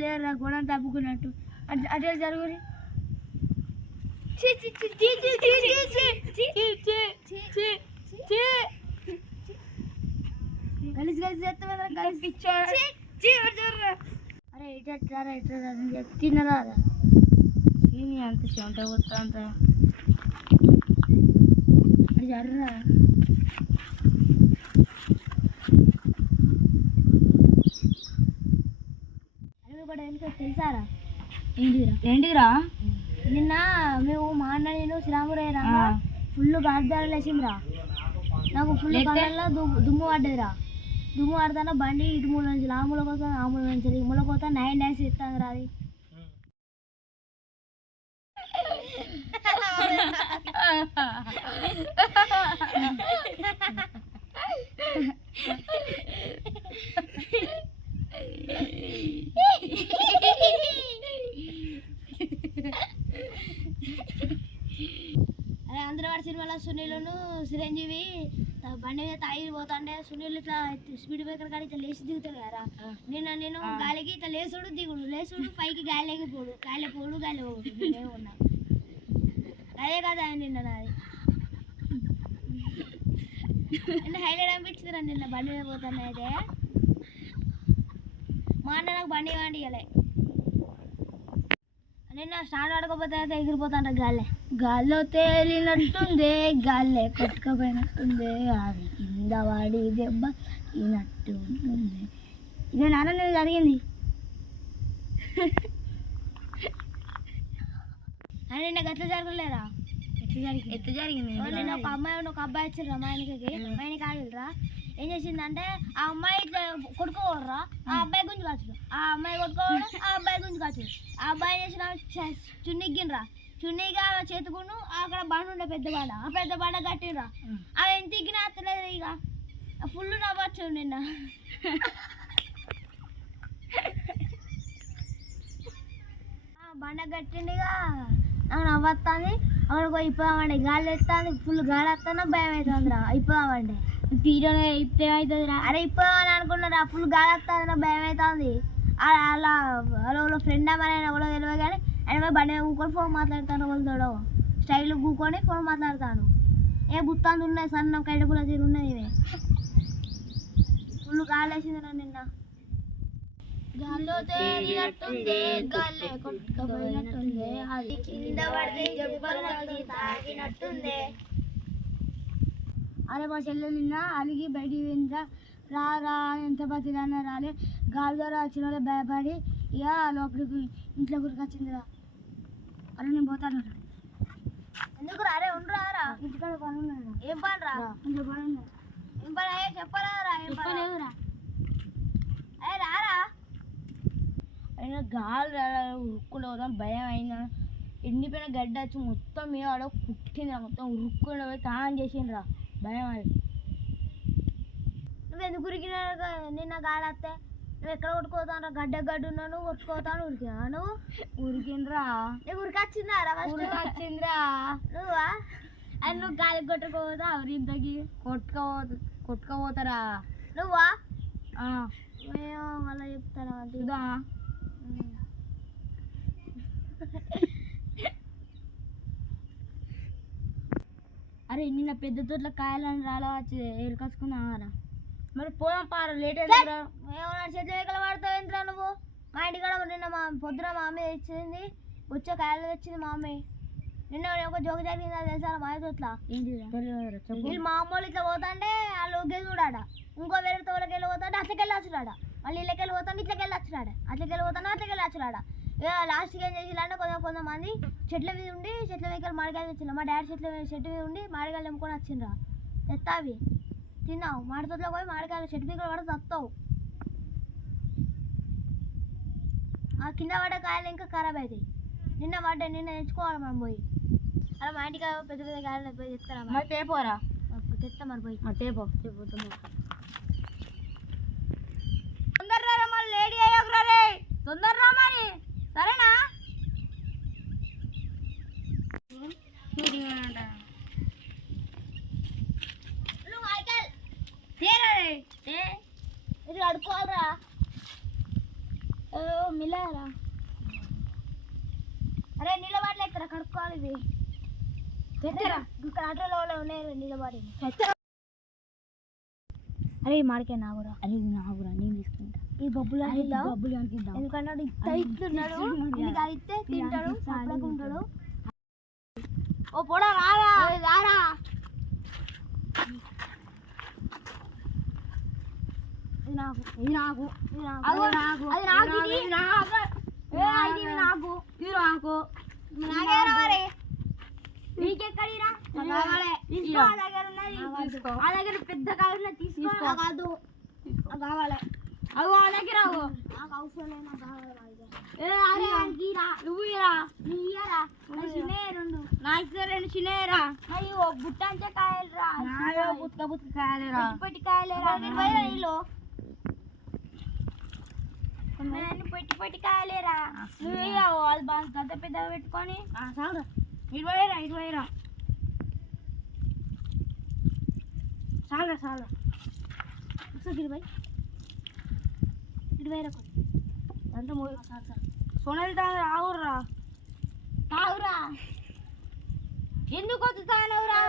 లేరా గొడవ తప్పుకున్నట్టు అటే జరుగురి కలిసి కలిసి చేస్తాం కలిసి అరే ఇట్రా ఇట్రా తిన్నరా సీని అంత చెమట పోతా అంత అది జర్రా తెలుసారా ఏంటిరా నిన్న మేము మా అన్న నేను శ్రీరామురయ్యరా ఫుల్ గాడిదాలు వేసిందిరా నాకు ఫుల్ కళ్ళల్లో దుమ్ము పడ్డదిరా దుమ్ము పడతాను బండి ఇటు మూల నుంచి ఆ మూల పోతాను ఆ మూల నుంచి ఈ మూల పోతా 9 డాన్స్ ఇస్తాను రా అదే అందరవాడి సినిమాలో సునీలును చిరంజీవి బండి మీద తాగి పోతాండే సునీల్ ఇట్లా స్పీడ్ బ్రేకర్ కాడ ఇట్లా లేచి దిగుతాడు కదా నేను గాలికి ఇట్లా లేసుడు దిగుడు లేసుడు పైకి గాలికి పోడు గాలి పోడు గాలి పోడు నేనే ఉన్నా అదే కదా నిన్న నాది అంటే హైలైట్ అనిపించిందిరా నిన్న బండి మీద పోతాను అయితే మా అన్న నాకు బండి ఇవ్వండి ఇవ్వలే నిన్న స్టాండ్ ఆడుకోపోతే అయితే ఎగిరిపోతాంట గాల్లో తేలినట్టుంది గాల్లే కొట్టుకపోయినట్టుంది అది కింద వాడి దెబ్బ ఈనట్టు ఉంటుంది ఇదే నాన్న జరిగింది అని నిన్న గట్ల జరగలేరా ఎట్లా జరిగింది నిన్న ఒక అమ్మాయి ఒక అబ్బాయి వచ్చారు మా ఆయనకి ఆడిరా ఏం చేసిందంటే ఆ అమ్మాయి కొట్టుకోవడరా ఆ అబ్బాయి గుంజు కాచుడు ఆ అమ్మాయి కొట్టుకోవడం ఆ అబ్బాయి గుంజు కాచుడు ఆ అబ్బాయి చేసిన చున్నిగ్గినరా చున్నీగా చేతుకును అక్కడ బండ ఉండే పెద్ద బండ ఆ పెద్ద బండ కట్టినరా అవి ఎంత ఎక్కినా అత్తలేదు ఇక ఫుల్ నవ్వచ్చు నిన్న బండ కట్టిండిగా నాకు నవ్వుతుంది అక్కడ ఇప్పుదామండి గాలి ఎత్తాను ఫుల్ గాలి వస్తాను భయం అవుతుందిరా ఇప్పుదామండి తీరనే ఇప్పుడే అవుతుందిరా అరే ఇప్పుదామని అనుకున్నారా ఫుల్ గాలి వస్తుంది భయం అవుతుంది అలా వాళ్ళ ఫ్రెండ్ అమ్మని ఎవరో తెలియదు కానీ ఆయన బండి కూకొని ఫోన్ మాట్లాడతాను వాళ్ళతో స్టైల్ కూకొని ఫోన్ మాట్లాడతాను ఏ బుత్తాంది ఉన్నాయి సన్న కైడపుల తీరు ఉన్నది ఇవే ఫుల్ గాలి వేసిందిరా నిన్న గాల్లో తేలినట్టుంది గాల్లే కొట్టుకపోయినట్టుంది అది కింద పడితే జబ్బలు తాగినట్టుంది అరే మా చెల్లెలు నిన్న అలిగి బయటికి పోయిందిరా రా ఎంత బతిరానా రాలే గాలి ద్వారా వచ్చిన వాళ్ళు భయపడి ఇక లోపలికి ఇంట్లో గురికి వచ్చిందిరా అరే నేను పోతాను ఎందుకు రా అరే ఉండరా రా ఇంటికాడ పని ఉన్నాడు ఏం పని రా ఇంట్లో పని ఉన్నాడు ఏం పని అయ్యే చెప్పరారా ఏం పని లేదురా అయ్యే రారా అయినా గాలి ఉరుక్కుని పోదాం భయం అయినా ఎండిపోయిన గడ్డ వచ్చి మొత్తం మీద ఆడ కుట్టిందిరా మొత్తం ఉరుక్కుని పోయి తానం చేసిండ్రా భయం అది నువ్వు ఎందుకు ఉరికినా నిన్న గాలి వస్తే నువ్వు ఎక్కడ కొట్టుకోతాను గడ్డ ఉన్నావు నువ్వు కొట్టుకోతాను ఉరికినా నువ్వు ఉరికిండ్రా నీకు ఉరికొచ్చిందారా ఫస్ట్ వచ్చిందిరా నువ్వా అది నువ్వు గాలి కొట్టుకోపోతా ఇంతకి కొట్టుకోపోతారా నువ్వా మేము మళ్ళీ చెప్తారా చూదా అరే నిన్న పెద్ద తోట్ల కాయలని రాలా వచ్చి ఏరుకొచ్చుకున్నారా మరి పోదాం పార లేట్ అవుతుందిరా ఏమన్నా చెట్లు వేకలు పడతావు ఏంట్రా నువ్వు మా ఇంటికాడ నిన్న మా పొద్దున మా అమ్మ తెచ్చింది వచ్చే కాయలు తెచ్చింది మా అమ్మ నిన్న ఒక జోకు జరిగిందా తెలుసా మా తోట్ల వీళ్ళు మా అమ్మ వాళ్ళు ఇట్లా పోతాంటే వాళ్ళు ఒకే చూడాడ ఇంకో వేరే తోలకి వెళ్ళి పోతాంటే అట్లకెళ్ళి వచ్చాడ మళ్ళీ ఇళ్ళకెళ్ళి పోతాంటే ఇట్లకెళ్ళి వచ్చాడ అట్లకెళ్ళి పోతాను అట్లకెళ్ళి వచ్చాడ ఇక లాస్ట్కి ఏం చేసిలంటే కొంతమంది చెట్ల మీద ఉండి చెట్ల మీద మామిడికాయలు తెచ్చిండ్రు మా డాడీ చెట్టు మీద ఉండి మామిడికాయలు తెంపుకొని వచ్చిండ్రా తెత్తావి తిన్నావు మామిడి తోటలో పోయి మామిడికాయలు చెట్టు మీద పడి తస్తావు ఆ కింద పడ్డ కాయలు ఇంకా ఖరాబ్ అవుతాయి నిన్న తెచ్చుకోవాలి మనం పోయి అలా మా ఇంటికి పెద్ద పెద్ద కాయలు పోయి తెస్తారా తేపోరా తెస్తా మరి పోయి తేపో తొందరరా మళ్ళీ లేడీ అయ్యోగరా రే తొందరరా మరి సరేనా ఇది అడుకోవాలరా మిల్లారా అరే నిలబడలే ఇక్కడ కడుక్కోవాలి ఇది తెచ్చరా ఇక్కడ ఆటోలో ఉన్నాయి నిలబడి అరే మాడికే నాగురా అరే ఇది నాగురా నేను తీసుకుంటా ఈ బబ్బులు అనిద్దాం ఎందుకంటే ఇట్లున్నాడు ఇది అయితే తింటాడు సాడుకుంటాడు ఓ పొడా రారా రారా ఇది నాకు నీకెక్కడిరా ఆ దగ్గర పెద్ద కావాలి తీసుకో కాదు కావాలి అవు ఆ దగ్గర నాకు అవసరం లేదు నువ్వు ఇరా నువ్వు ఇయ్యరా రెండు నాకు రెండు చిన్నరా మరి బుట్ట అంటే కాయలురా బుట్ట కాయలేరా పెట్టి కాయలేరా నీళ్ళు పెట్టి కాయలేరా నువ్వు అది బాగా గద్ద పెద్దగా పెట్టుకొని సాగు ఇటువైరా సాగరా ఇటువైరా అంతా సోనాలి తాగురా తాగురా ఎందుకు వద్దుతానవురా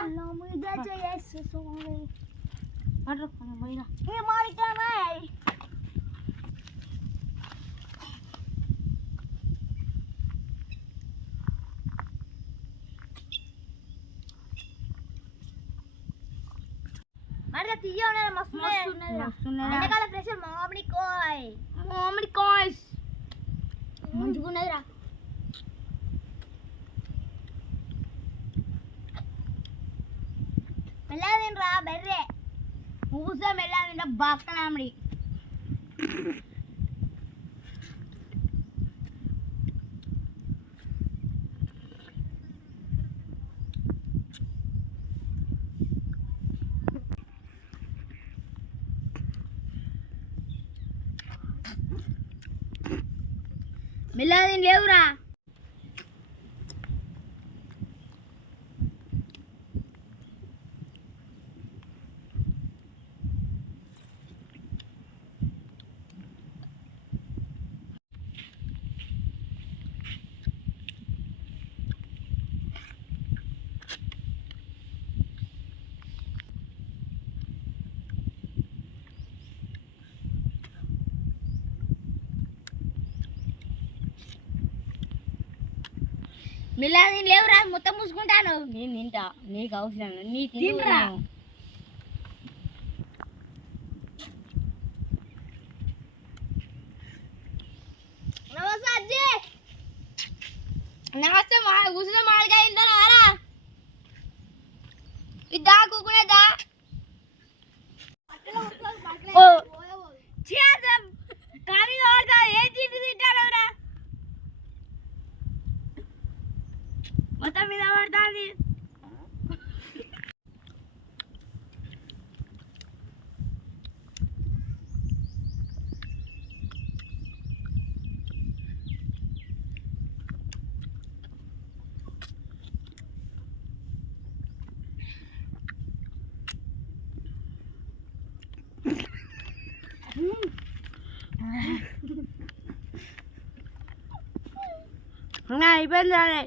మరి తీయ మస్తు ఎండాకాల స్పెషల్ మామిడికాయస్ మంచిగా ఉన్నదిరా మెల్లగా తినరా బెర్రే ఊసా మెల్లగా తింటా బాక్కనామిడి మెల్లగా తిని లేవురా మెల్లగా తిని లేవురా మొత్తం మూసుకుంటాను నేను తింటా నీకు అవసరం నీ తినరా నమస్తే అజ్జీ నమస్తే కూర్చున్న మామిడికాయ తింటాను రా ఇద్దా కూకునేదా కానీ ఏం తిండి తింటాను రా మొత్తం మీద పడుతుంది అయిపోయింది అదే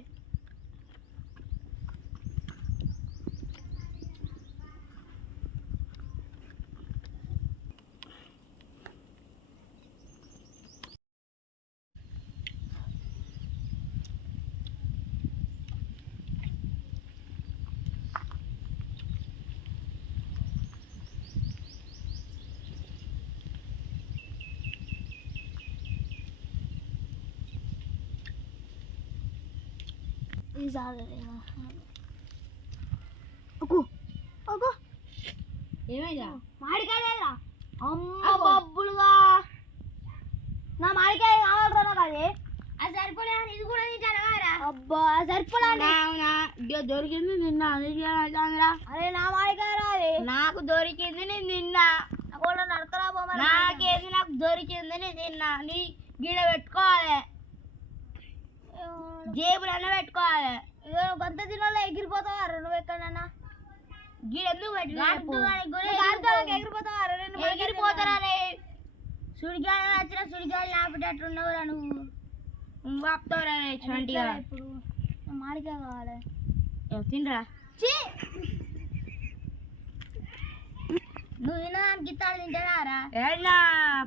ఏమైందా మామిడికాయలేదా అమ్మ బబ్బులుగా నా మామిడికాయ కావాలరా నాకు అది సరిపోలే ఇది కూడా తింటారా అబ్బా సరిపోలే దొరికింది నిన్న అరే నా మామిడికాయ రాదే నాకు దొరికింది నేను తిన్నా. నాకేంది నాకు దొరికింది నేను తిన్నా. నీ గిడ పెట్టుకోవాలి, జేబులన్నా పెట్టుకోవాలి. గంత తినాలో ఎగిరిపోతావా నువ్వు ఎక్కడన్నా? గిడ ఎందుకు ఎగిరిపోతావా? ఎగిరిపోతారా? సుడిగాలి వచ్చిన సుడిగాలి ఆపేటట్టున్నావురా నువ్వు. ఆపుతావురా చంటిగా. ఇప్పుడు మాడికాయ కావాలి, తినరా. నువ్వు తినడానికి ఇస్తాడు తింటారా? ఏనా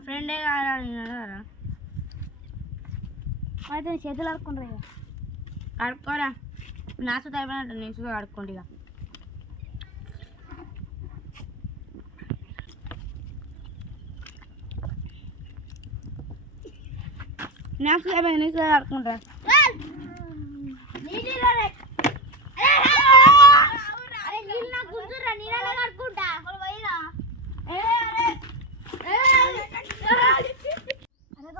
ఫ్రెండే కారా. అయితే చేతులు అడుక్కుంటారా? అడుక్కోరా. నా సుత అయిపోయినట్టు నేను సుత అడుక్కోండి. ఇక నాకు సుత అయిపోయింది, నేను సుత అడుక్కుంటారా?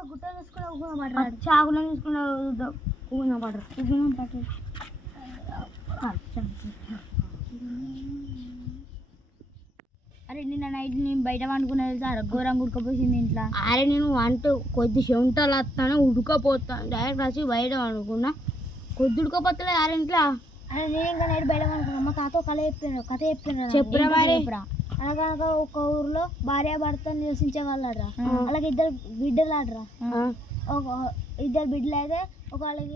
గుట్ట చూసుకున్నా చాకులో చూసుకున్నా పడరు. అరే నిన్న నైట్ నేను బయట వండుకునేది ఘోరంగా ఉడకపోసింది ఇంట్లో. అరే నేను వంట కొద్ది చెంటలు వస్తాను ఉడకపోతాను. డైరెక్ట్ వచ్చి బయట వండుకున్నా, కొద్ది ఉడకపోతలేదు అరే ఇంట్లో. అరే నేను ఇంకా నైట్ బయట వండుకున్నా. మా తాత కథ చెప్పిన చెప్పరా. అనగనగా ఒక ఊర్లో భార్య భర్త నివసించే వాళ్ళరా. అలాగే ఇద్దరు బిడ్డలు ఆడరా. ఇద్దరు బిడ్డలు అయితే వాళ్ళకి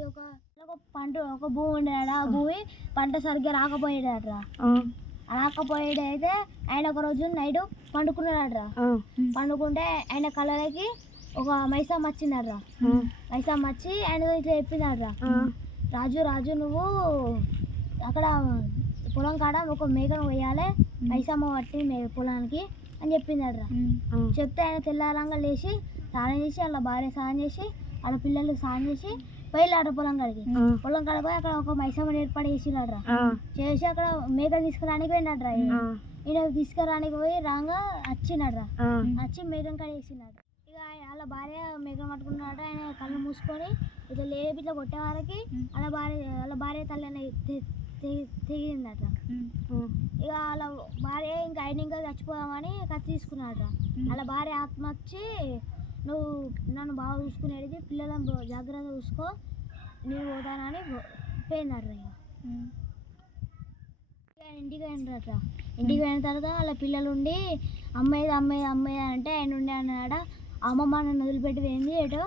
ఒక భూమి ఉండేట. ఆ భూమి పంట సరిగ్గా రాకపోయేటరా. రాకపోయేదైతే ఆయన ఒక రోజు నైట్ పండుకున్నాడరా. పండుకుంటే ఆయన కళ్ళకి ఒక మైసమ్మ వచ్చిందట్రా. మైసమ్మ వచ్చి ఆయన ఇట్లా చెప్పిందట్రా, రాజు నువ్వు అక్కడ పొలం కాడ ఒక మేకను వేయాలి, మైసమ్మ పట్టి పొలానికి అని చెప్పిందట్రా. చెప్తే ఆయన తెల్లారంగా లేచి స్నానం చేసి వాళ్ళ భార్య స్నానం చేసి వాళ్ళ పిల్లలకి స్నానం చేసి పోయిలాడ్రా పొలం కాడికి. పొలం కాడ పోయి అక్కడ ఒక మైసమ్మని ఏర్పాటు చేసిరాడ్రా. చేసి అక్కడ మేకలు తీసుకురానికి పోయినట్రా. ఈయన తీసుకురానికి పోయి రాగా వచ్చినడ్రా. వచ్చి మేకం కాడ వేసినట్రా. ఇక వాళ్ళ భార్య మేకను పట్టుకున్నాడు. ఆయన కళ్ళు మూసుకొని ఇట్లా లేపి ఇట్లా కొట్టే వారికి వాళ్ళ భార్య తల్లి తెగిందట. ఇక వాళ్ళ భార్య ఇంకా ఆయన ఇంకా చచ్చిపోదామని కత్తి తీసుకున్నాడరా. వాళ్ళ భార్య ఆత్మ వచ్చి, నువ్వు నన్ను బాగా చూసుకునేది, పిల్లలను జాగ్రత్త చూసుకో, నేను పోతానని పోయిందట్రా. ఇక ఇంటికి పోయినరట. ఇంటికి పోయిన తర్వాత వాళ్ళ పిల్లలు ఉండి అమ్మాయి అంటే ఆయన ఉండి అన్నాడ, అమ్మమ్మ నన్ను వదిలిపెట్టి పోయింది ఏటో,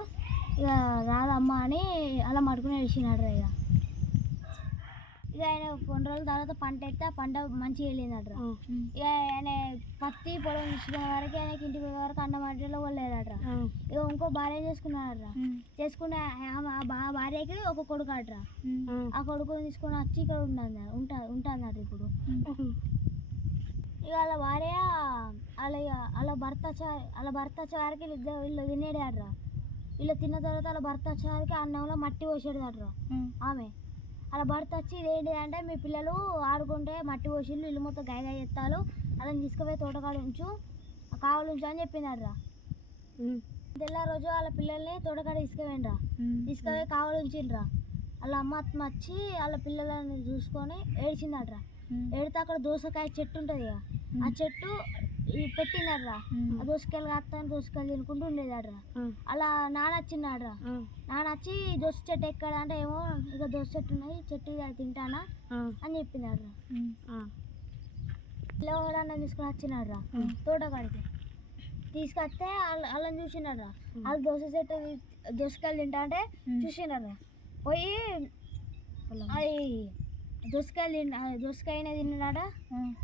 ఇక రాదమ్మ అని అలా మట్టుకుని వేసినాడు. ఇక ఆయన కొన్ని రోజుల తర్వాత పంట ఎత్తే ఆ పంట మంచిగా వెళ్ళిందట్రా. ఇక ఆయన పత్తి పొలం తీసుకునే వరకు ఆయనకి ఇంటికి పోయే వరకు అన్న మధ్యలో వెళ్ళలేదట్రా. ఇక ఇంకో భార్య చేసుకున్నాడరా. చేసుకునే ఆ భార్యకి ఒక కొడుకు అట్రా. ఆ కొడుకుని తీసుకొని వచ్చి ఇక్కడ ఉంటుందట ఇప్పుడు. ఇక వాళ్ళ భార్య వాళ్ళ భర్త వచ్చేవారికి వీళ్ళు తినేడాడ్రా. వీళ్ళు తిన్న తర్వాత వాళ్ళ భర్త వచ్చేవారికి అన్నంలో మట్టి పోసేడదట్రా. ఆమె అలా భర్త వచ్చి ఇదేంటి అంటే, మీ పిల్లలు ఆడుకుంటే మట్టి పోసిళ్ళు, ఇల్లు మొత్తం గాయగా ఎత్తాలు, అలా తీసుకుపోయి తోటకాడ ఉంచు, కావాలుంచు అని చెప్పిందట్రా. తెల్ల రోజు వాళ్ళ పిల్లల్ని తోటకాడ తీసుకుపోయి కావాలుంచిండ్రా. వాళ్ళ అమ్మ వచ్చి వాళ్ళ పిల్లలని చూసుకొని ఏడ్చిందట్రా. ఏడితే అక్కడ దోసకాయ చెట్టు ఉంటుంది కదా, ఆ చెట్టు పెట్టిందట్రా. ఆ దోసకాయలు కాస్తాను దోసకాయలు తినుకుంటూ ఉండేదట్రా. అలా నాన్న వచ్చిందట్రా. నాన్న వచ్చి దోస చెట్టు ఎక్కడ అంటే, ఏమో ఇక దోస చెట్టు ఉన్నది, చెట్టు తింటానా అని చెప్పిందట్రా. పిల్లవాడన్న తీసుకుని వచ్చినాడ్రా తోటకాడికి. తీసుకొస్తే వాళ్ళని చూసినాడ్రా. వాళ్ళు దోసకాయలు తింటా అంటే చూసినాడ్రా. పోయి అది దోసకాయనే తిన్నాడ,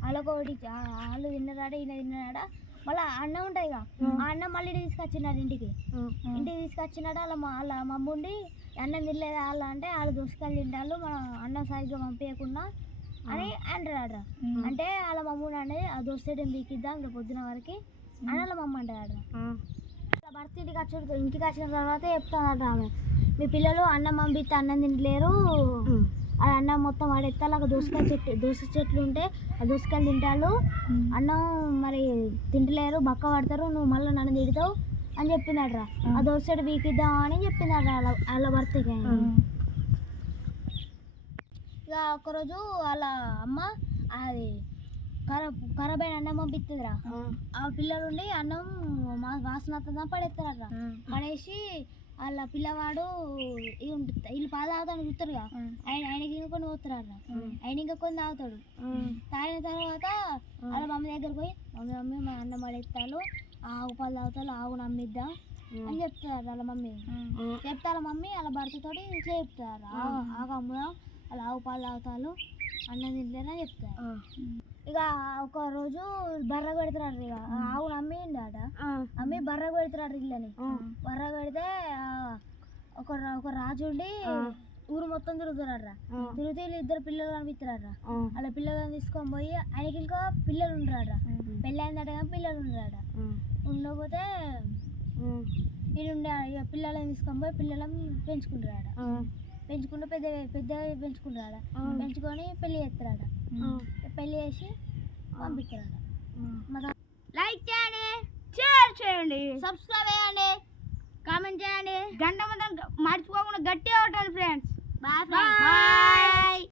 వాళ్ళకొకటి వాళ్ళు తిన్నారాడ, ఈయన తిన్నాడ. మళ్ళీ అన్నం ఉంటాయి కదా, ఆ అన్నం మళ్ళీ తీసుకొచ్చినాడు ఇంటికి తీసుకొచ్చినాడు. వాళ్ళ మమ్మ ఉండి అన్నం తినలేదు వాళ్ళు అంటే, వాళ్ళు దోసకాయలు తింటారు, మనం అన్నం సరిగ్గా పంపించకుండా అని అంటాడరా. అంటే వాళ్ళ మమ్మ అనేది ఆ దోశ చెట్టుని బీకిద్దాం రేపు పొద్దున వరకు అని వాళ్ళ మమ్మ అంటాడరా. భర్త ఇంటికి వచ్చిన తర్వాత చెప్తాడట ఆమె, మీ పిల్లలు అన్నం పంపిస్తే అన్నం తినలేరు, ఆ అన్నం మొత్తం వాడెత్తాలి. ఒక దోస చెట్లు ఉంటే ఆ దోసకాయలు తింటారు, అన్నం మరి తింటలేరు, బక్క పడతారు, నువ్వు మళ్ళీ నన్ను తిడతావు అని చెప్పిందట్రా. ఆ దోస చెట్టు బీకిద్దాం అని చెప్పిందట్రా వాళ్ళ భర్తకి. ఇక ఒకరోజు వాళ్ళ అమ్మ అది ఖరాబ్ అయిన అన్నం పంపిస్తుందిరా. ఆ పిల్లలుండి అన్నం వాసన వస్తుందా పడేస్తారట. పడేసి వాళ్ళ పిల్లవాడు ఇది ఉంటుంది, వీళ్ళు పాలు తాగుతాడు చూస్తారుగా, ఆయనకి ఇంకా కొన్ని పోతారట. ఆయన ఇంకా కొన్ని తాగుతాడు. తాగిన తర్వాత వాళ్ళ మమ్మీ దగ్గరికి పోయి మమ్మీ మా అన్నం పడేస్తాడు, ఆవు పాలు తాగుతాడు, ఆవు నమ్మిద్దాం అని చెప్తారు వాళ్ళ మమ్మీ. చెప్తే వాళ్ళ మమ్మీ వాళ్ళ భర్తతోటి ఇట్లా చెప్తారు, ఆవు అమ్ముదాం, వాళ్ళ ఆవు పాలు తాగుతారు, అన్నం తింటేనే చెప్తారు. ఇక ఒక రోజు బర్ర పెడతారు. ఇక ఆవు నమ్మిండట, అమ్మి బర్ర పెడతారు ఇళ్ళని. బర్ర పెడితే ఒక రాజు ఉండి ఊరు మొత్తం తిరుగుతారట. తిరిగితే ఇద్దరు పిల్లలు కనిపిస్తారట. వాళ్ళ పిల్లలను తీసుకొని పోయి ఆయనకి ఇంకా పిల్లలు ఉండరాట, పెళ్ళి అయిందట కానీ పిల్లలు ఉండరాట. ఉండకపోతే ఈడుండే పిల్లలను తీసుకొని పోయి పిల్లలను పెంచుకుంటారట. పెంచుకుంటూ పెద్దగా పెంచుకుంటారట. పెంచుకొని పెళ్లి చేస్తారట. పెళ్లి చేసి పంపిస్తారట. లైక్ చేయండి, షేర్ చేయండి, సబ్స్క్రైబ్ చేయండి, కామెంట్ చేయండి, గంట మొత్తం మర్చిపోకుండా గట్టిగా ఉంటుంది ఫ్రెండ్స్. బాయ్.